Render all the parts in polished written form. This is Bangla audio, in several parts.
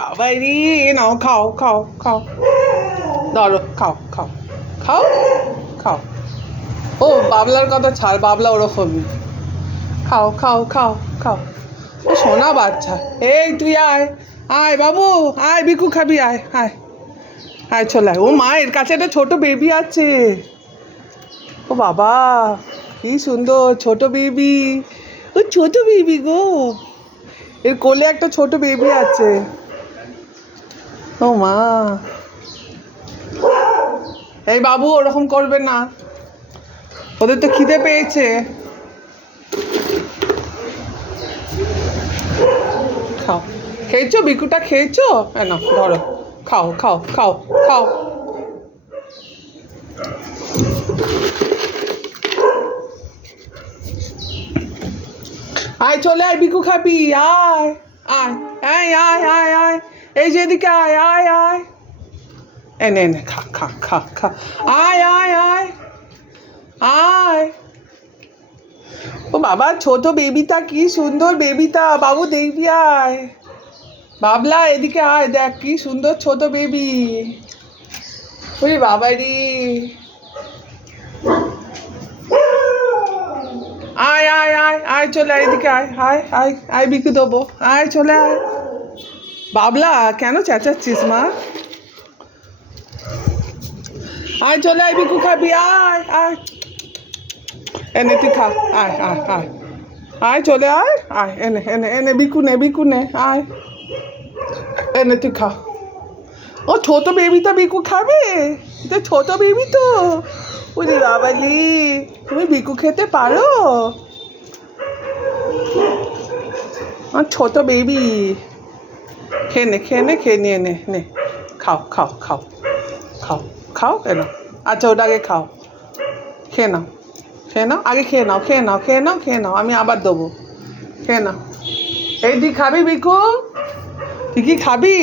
বাবা রে, নাও খাও খাও খাও, ধরো খাও খাও খাও খাও। ও বাবলার কথা ছাড়, বাবলা ওরকমই। খাও খাও খাও খাও। ও সোনা বাচ্চা। এই তুই আয়, আয় বাবু, আয় বিকু খাবি, আয় আয় আয় চলে আয়। ও মা, এর কাছে একটা ছোট বেবি আছে। ও বাবা, কি সুন্দর ছোট বেবি। ও ছোট বেবি গো, এর কোলে একটা ছোট বেবি আছে। ও মা, এই বাবু ওরকম করবে না, ওদের তো খিদে পেয়েছে। খাও, খেয়েছো বিকুটা, খেয়েছো? না ধরো, খাও খাও খাও খাও। আয় চলে আয়, বিকু খাবি, আয় আয় আয় আয় আয় আয়, এই যে এদিকে আয় আয় আয়, এনে এনে খা খা খা খা, আয় আয় আয় আয়। ও বাবা, ছোট বেবিটা, কি সুন্দর বেবিটা, বাবু দেখবি আয়। বাবলা এদিকে আয়, দেখ কি সুন্দর ছোট বেবি। ওরে বাবা রে, আয় আয় আয় আয় চলে আয়, এদিকে আয় আয় আয় আয়, বিকু দেবো, আয় চলে আয়। বাবলা কেন চেঁচাচ্ছিস মা? আয় চলে আয়, বিকু খাবি, আয় আয়, এনে তুই খা, আয় আয় আয় আয় চলে আয়, আয় এনে এনে এনে, বিকু নে বিকু নে, আয় এনে তুই খা। ও ছোট বেবিটা বিকু খাবে, এটা ছোট বেবি তো। ওরে বাবালি, তুমি বিকু খেতে পারো? ছোট বেবি, খেয়ে নে খেয়ে নে, খেয়ে নিয়ে নে নে, খাও খাও খাও খাও খাও, এনো। আচ্ছা ওটাকে খাও, খেয়ে নাও খেয়ে নাও, আগে খেয়ে নাও খেয়ে নাও খেয়ে নাও খেয়ে নাও, আমি আবার দেবো, খেয়ে নাও। এই তুই খাবি বিকু? তুই কি খাবি?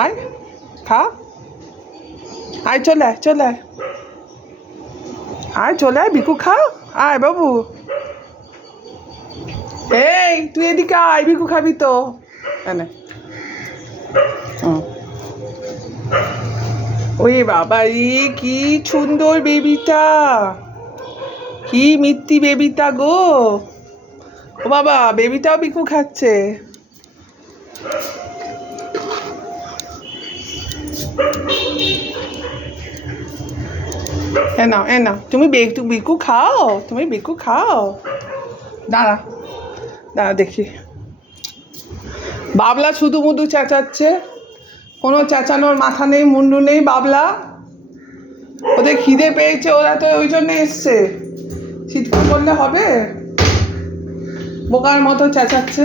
আয় খা, আয় চলে আয় চলে আয়, আয় চলে আয় বিকু খা, আয় বাবু। এই তুই এদিকে আয়, বিকু খাবি তো, এনে। ওই বাবা রে, কি সুন্দর বেবিটা, কি মিত্তি বেবিটা গো। ও বাবা, বেবিটাও বিকু খাচ্ছে। এ নাও এ নাও, তুমি বিকু খাও, তুমি বিকু খাও। দাঁড়া দাঁড়া দেখি। বাবলা শুধু মুধু চেঁচাচ্ছে, কোনো চেঁচানোর মাথা নেই মুন্ডু নেই। বাবলা, ওদের খিদে পেয়েছে, ওরা তো ওই জন্য এসছে, চিৎকার করলে হবে? বোকার মতো চেঁচাচ্ছে।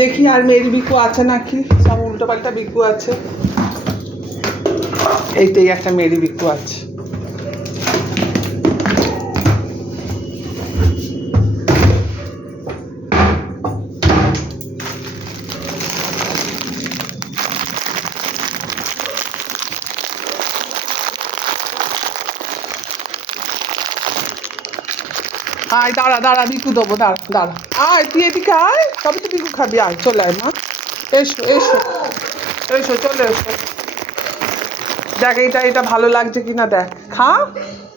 দেখি আর মেয়ের বিকু আছে নাকি, সব উল্টো পাল্টা বিকু আছে। এইটাই একটা মেরি বিকু আছে। আয় দাঁড়া দাঁড়া, বিকু দেবো, দাঁড়া দাঁড়া, আয় তুই এদিকে আয়, তবে তো বিকু খাবি, আয় চলে আয় মা, এসো এসো এসো চলে এসো। দেখ এটা ভালো লাগছে কিনা দেখ, খা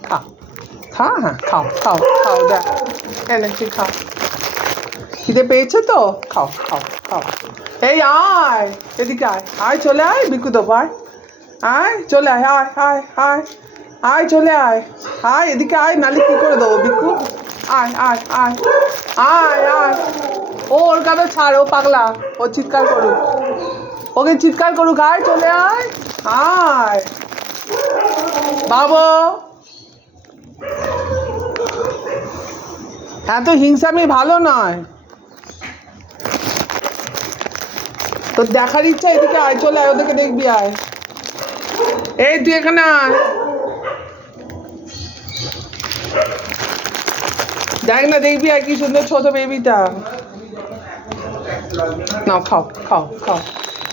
খা খা, হ্যাঁ খাও খাও খাও, দেখ এনে তুই খা, খিদে পেয়েছে তো, খাও খাও খাও। এই আয় এদিকে আয়, আয় চলে আয়, বিকু দেবো, আয় আয় চলে আয় আয় আয় আয় আয় চলে আয়, আয় এদিকে আয়, নালে কী করে দেবো বিকু, আয় আয় আয় আয় আয়। ও ওর কথা ছাড়, ও পাগলা, ও চিৎকার করুক, ওকে চিৎকার করুক, আয় চলে আয় আয়। বাবু, এত হিংসামি ভালো নয়, তোর দেখার ইচ্ছা, এদিকে আয় চলে আয়, ওদেরকে দেখবি আয়। এই তুই এখানে আয়, দেখ না দেখবি আয়, কি সুন্দর ছোট বেবিটা। নাও খাও খাও খাও।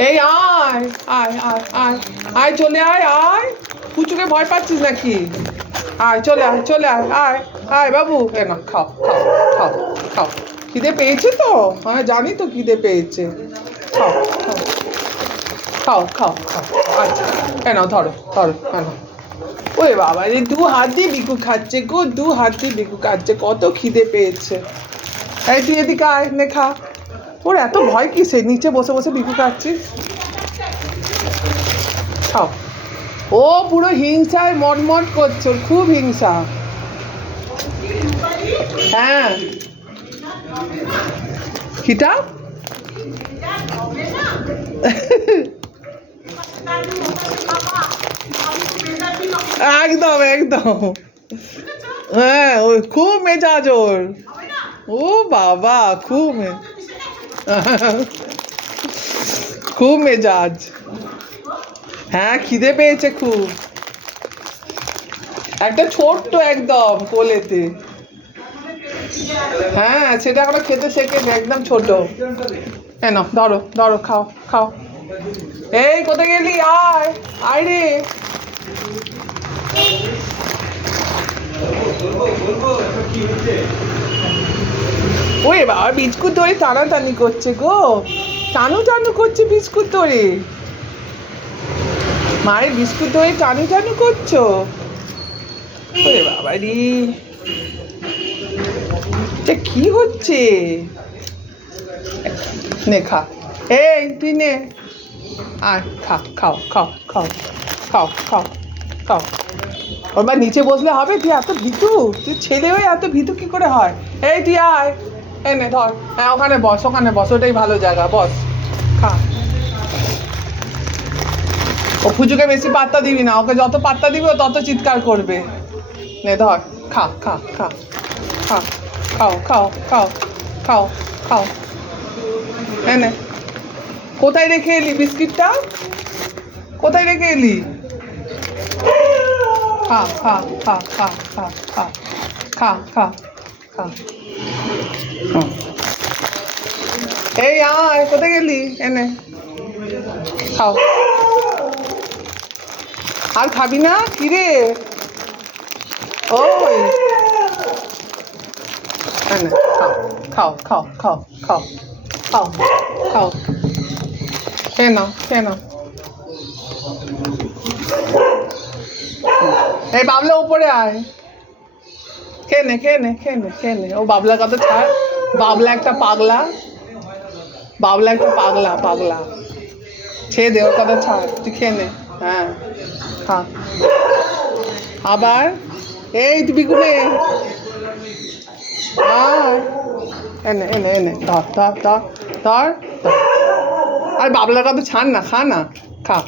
এই আয় আয় আয় আয় আয় চলে আয় আয়, পুচুকে ভয় পাচ্ছিস নাকি? আয় চলে আয় চলে আয় আয় আয় বাবু, এ না খাও খাও খাও খাও, খিদে পেয়েছে তো, হ্যাঁ জানি তো খিদে পেয়েছে, খাও খাও। খাও খাও খাও। আচ্ছা কেন ধরো ধরো কেন। ওই বাবা রে, দু হাত দিয়ে বিকু খাচ্ছে গো, দু হাত দিয়ে বিকু খাচ্ছে, কত খিদে পেয়েছে। এই তুই এদিকে আয়, নে খা। ওর এত ভয় কিসে, নিচে বসে বসে বিকু খাচ্ছিস। খাও। ও পুরো হিংসায় মটমট করছে, ওর খুব হিংসা। হ্যাঁ কিটা একদম একদম। হ্যাঁ ওই খুব মেজাজ ওর। ও বাবা খুব খুব মেজাজ। হ্যাঁ খিদে পেয়েছে খুব। একটা ছোট্ট একদম কোলেতে। হ্যাঁ সেটা এখনো খেতে শেখেনি, একদম ছোট। কেন ধরো ধরো খাও খাও। এই কোথায় গেলি, আয় আয় রে। ওই বাবা বিস্কুট ধরে টানাটানি করছে গো, টানু টানু করছে বিস্কুট ধরে। মায়ের বিস্কুট ধরে টানু টানু করছো। ওরে বাবা রে, এটা কি হচ্ছে। নে খা, এই তুই নে, আয় খা, খাও খাও খাও খাও খাও খাও। ওর মা নিচে বসলে হবে, তুই এত ভীতু, তুই ছেলে হয়ে এত ভীতু কি করে হয়। এই তুই আয়, এই নে ধর। হ্যাঁ ওখানে বস, ওখানে বস, ওটাই ভালো জায়গা, বস খা। ও পুজোকে বেশি পাত্তা দিবি না, ওকে যত পাত্তা দিবি ও তত চিৎকার করবে। নে ধর, খা খা খা খা, খাও খাও খাও খাও খাও। হ্যাঁ নে। কোথায় রেখে এলি বিস্কিটটা, কোথায় রেখে এলি। খা খা খা খা খা খা খা খা খা। এই আয়, কোথায় গেলি, এনে খাও। আর খাবি না কি রে। ওই এনে খাও খাও খাও খাও খাও খাও। খেয়ে নাও খেয়ে নাও। এই বাবলা উপরে আয়, খেয়ে নে খেয়ে নে খেয়ে নে খেয়ে নে। ও বাবলার কথা ছাড়, বাবলা একটা পাগলা, বাবলা একটা পাগলা পাগলা। ছেড়ে দে ওর কথা ছাড়, তুই খেয়ে নে। হ্যাঁ খা। আবার এই তুই বিকুনে এনে এনে এনে ধর ধর ধর ধর। আর বাবলার কথা ছাড় না, খা না, খা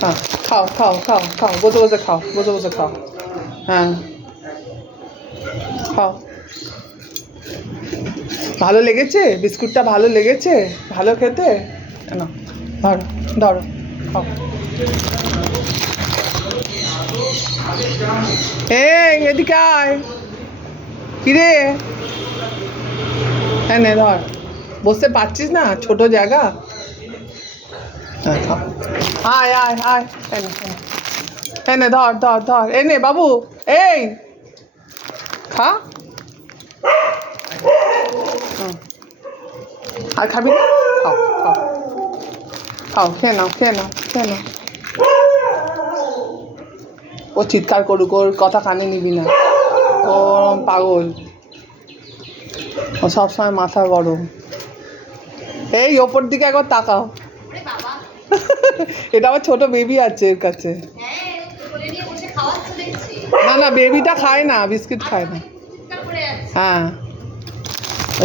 খা খাও খাও খাও খাও, বসে বসে খাও, বসে বসে খাও। হ্যাঁ খাও। ভালো লেগেছে বিস্কুটটা, ভালো লেগেছে, ভালো খেতে। না ধরো ধরো খাও। এই এদিকে আয়, কিরে এনে ধর। বসতে পারছিস না, ছোট জায়গা। আয় আয় আয়, এনে এনে এনে ধর ধর ধর, এনে বাবু এই খা। আর খাবি না, খাও খাও খাও, খেয়ে নাও খেয়ে নাও খেয়ে নাও। ও চিৎকার করুক, ওর কথা কানে নিবি না, ও পাগল, ও সবসময় মাথা গরম। এই ওপর দিকে একবার তাকাও। এটা আমার ছোট বেবি আছে এর কাছে। না না বেবিটা খায় না, বিস্কিট খায় না। হ্যাঁ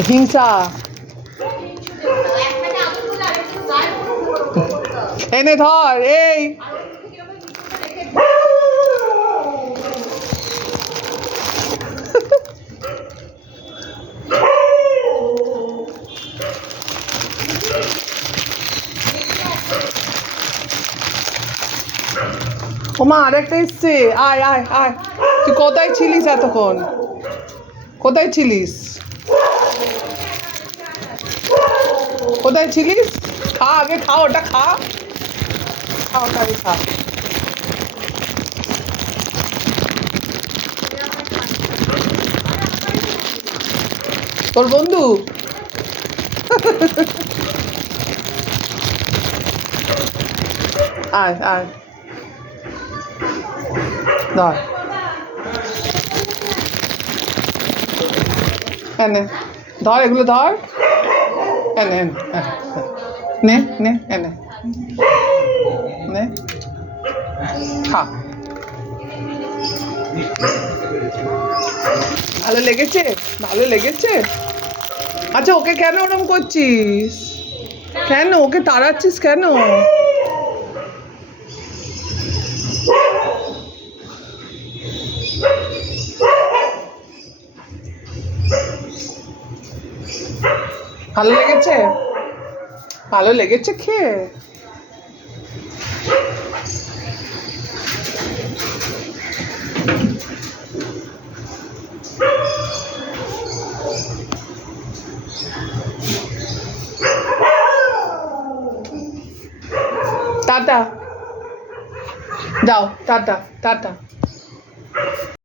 হিংসা। এনে ধর এই। ওমা আরেকটা এসছে, আয় আয় আয়। তুই কোথায় ছিলিস এতক্ষণ, কোথায় ছিলিস, কোথায় ছিলিস। খা আগে, খা ওটা খা, খা ওটা আগে খা। তোর বন্ধু আয় আয় ধর এনে ধর এগুলো ধর এনে এনে নে নে এনে নে খা ভালো লেগেছে ভালো লেগেছে আচ্ছা ওকে কেন ওরম করছিস কেন ওকে তাড়াচ্ছিস কেন ভালো লেগেছে ভালো লেগেছে খেয়ে টাটা যাও টাটা টাটা